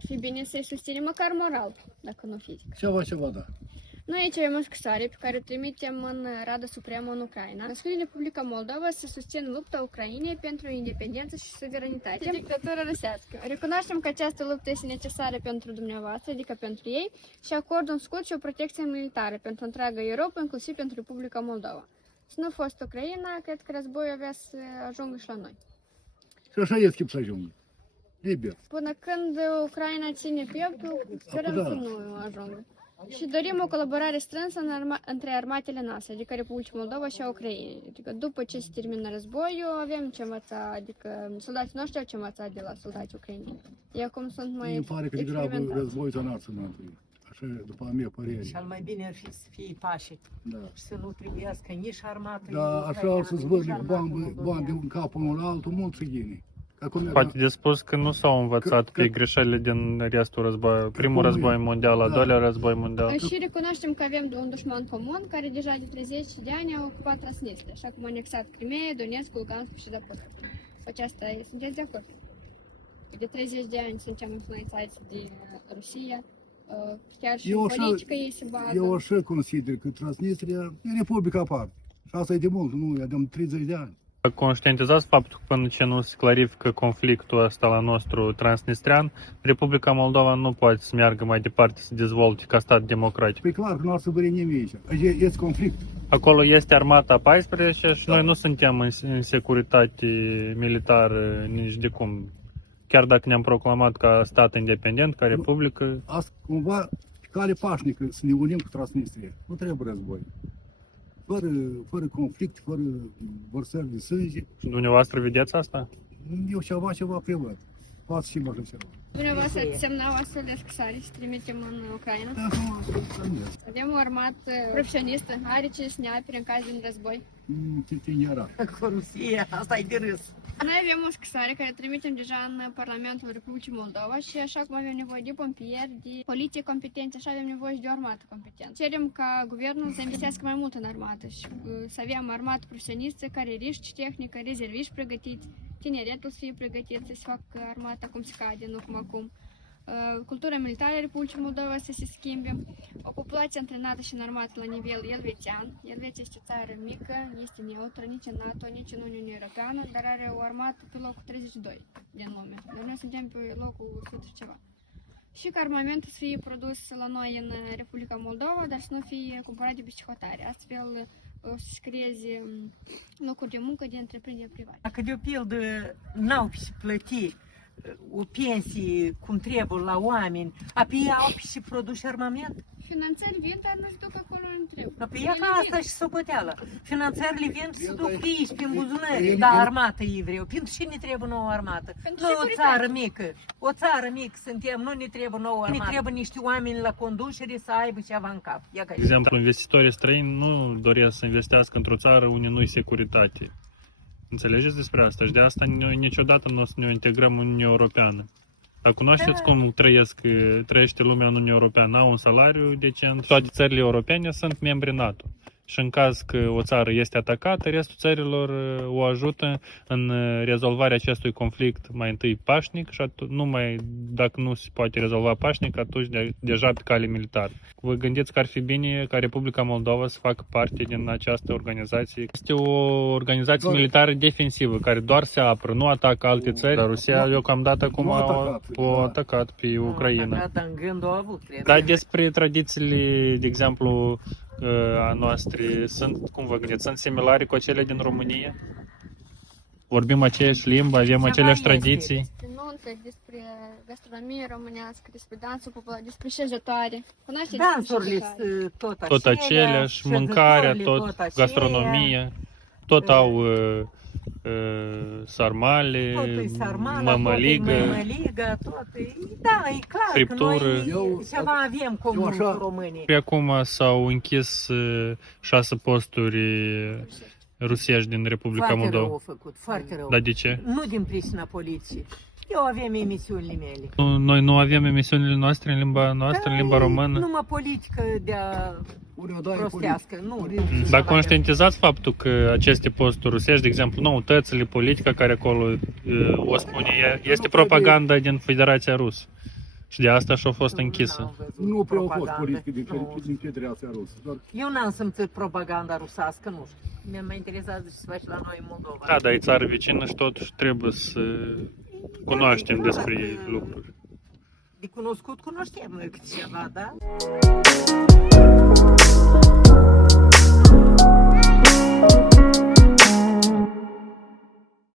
ar fi bine să-i susținem măcar moral, dacă nu fizic. Ceva, da. Noi aici avem o scrisoare pe care o trimitem în Rada Supremă în Ucraina. În Republica Moldova se susțin lupta Ucrainei pentru independență și suveranitate. Dictatura rusească. Recunoaștem că această luptă este necesară pentru dumneavoastră, adică pentru ei, și acordă un scut și o protecție militară pentru întreaga Europa, inclusiv pentru Republica Moldova. Și nu fost Ucraina, cred că războiul avea să ajungă și la noi. Și așa e schimb să ajungă. Liber. Până când Ucraina ține pieptul, sperăm că nu ajungă. Și dorim o colaborare strânsă între armatele noastre, adică Republicii Moldova și a Ucrainei. Adică după ce se termină războiul, avem ce învăța, adică soldații noștri au ce învăța de la soldații ucraineni. Ei acum sunt mai Îmi pare că degrabă război să nață înapoi. Așa, după a mea părere. Și al mai bine ar fi să fie pașe. Da. Și să nu trebuiască nici armată, Da, așa să zvârli cu bani de un cap unul la altul, mult să ghini. Poate de spus că nu s-au învățat pe greșelile din restul războiului, primul război mondial, al doilea război mondial. Și recunoaștem că avem un dușman comun care deja de 30 de ani a ocupat Transnistria, așa cum a anexat Crimea, Donetsk, Lugansk și Zaporizhia. Aceasta e, sunteți de acord? De 30 de ani suntem influențați de Rusia, chiar și în politică ei se bagă. Eu așa consider că Transnistria e Republica aparte. Și asta e de mult, nu, avem 30 de ani. Conștientizați faptul că până ce nu se clarifică conflictul ăsta la nostru transnistrian, Republica Moldova nu poate să meargă mai departe, să dezvolte ca stat democratic. Păi clar că nu ar să vări nimic aici. Este conflict. Acolo este armata 14 și noi nu suntem în securitate militară nici de cum. Chiar dacă ne-am proclamat ca stat independent, ca republică. Asta cumva pe cale pașnică să ne unim cu Transnistria. Nu trebuie război. Fără conflict, fără vărsări de sânge. Și dumneavoastră vedeți asta? Eu ceva prevăd. Poate și mă ceva. Dumneavoastră ați semna o astfel de scrisoare și trimitem în Ucraina? Da, Avem o armată profesionistă, are ce să ne apere în caz de război. Tinera. cu Rusia, asta e de râs. Noi avem o scrisoare care trimitem deja în Parlamentul Republicii Moldova și așa cum avem nevoie de pompieri, de poliție competenți, așa avem nevoie și de o armată competentă. Cerem ca guvernul să investească mai mult în armată și să avem armată profesionistă, care riști tehnică, rezerviști pregătiți, tineretul să fie pregătit să se facă armata cum se cade, nu cum acum. Cultura militară a Republicii Moldova să se schimbe, o populație antrenată și înarmată la nivel elvețian. Elveția este o țară mică, este neutră, nici în NATO, nici în Uniunea Europeană, dar are o armată pe locul 32 din lume. Dar noi suntem pe locul 100 și ceva. Și ca armamentul să fie produs la noi în Republica Moldova, dar să nu fie cumpărat de psihotare. Astfel o să se creeze locuri de muncă de întreprinderi private. Dacă de o pildă n-au și plăti o pensie cum trebuie la oameni, apoi au și produs armament? Finanțări vin, dar nu se duc acolo unde trebuie. Păi e ca asta și socoteală. Finanțările vin și se duc pe aici, prin buzunări, dar armată e vreau. Pentru ce ne trebuie nouă armată? Noi o țară mică, suntem, nu ne trebuie nouă armată. Ne trebuie niște oameni la conducere să aibă ceva în cap. De exemplu, investitorii străini nu doresc să investească într-o țară unde nu-i securitate. Înțelegeți despre asta? Și de asta noi niciodată nu o să ne integrăm în Uniunea Europeană. Dar cunoașteți cum trăiește lumea în Uniunea Europeană? Au un salariu decent. Toate țările europene sunt membri NATO. Și în caz că o țară este atacată, restul țărilor o ajută în rezolvarea acestui conflict mai întâi pașnic și numai dacă nu se poate rezolva pașnic, atunci deja pe cale militară. Vă gândiți că ar fi bine ca Republica Moldova să facă parte din această organizație? Este o organizație militară defensivă care doar se apără, nu atacă alte țări. Dar Rusia deocamdată acum a atacat pe Ucraina. Dar despre tradițiile, de exemplu, a noastre sunt, cum vă gândiți, sunt similare cu acele din România? Vorbim aceeași limbă, avem aceleași tradiții? Despre nuntă, despre gastronomie românească, despre dansul popular, despre șezătoare. Dansurile tot aceleași, mâncarea, tot, gastronomia, tot au sarmale, mămăligă, tot. Da, e clar friptură. că noi ceva avem comun cu românii. Pe acum s-au închis 6 posturi rusești din Republica Moldova. Foarte rău au făcut, foarte rău. Dar de ce? Nu din pricina poliției. Eu avem emisiunile mele. Noi nu avem emisiunile noastre în limba noastră, în limba română? Numai politică de-a prostească. Nu. Dar conștientizați faptul că aceste posturi rusești, de exemplu, noutățile, politica care acolo o spune, este propaganda din Federația Rusă. Și de asta și-a fost închisă. N-am văzut Nu prea au fost propagandă. politică din, Nu. din Federația Rusă. Doar Eu n-am simțit propaganda rusească, nu știu. Mi-a mai interesat ce se face la noi în Moldova. Da, dar e țară vecină și totuși trebuie să cunoaștem despre lucruri. De cunoscut cunoștem noi câte ceva, da?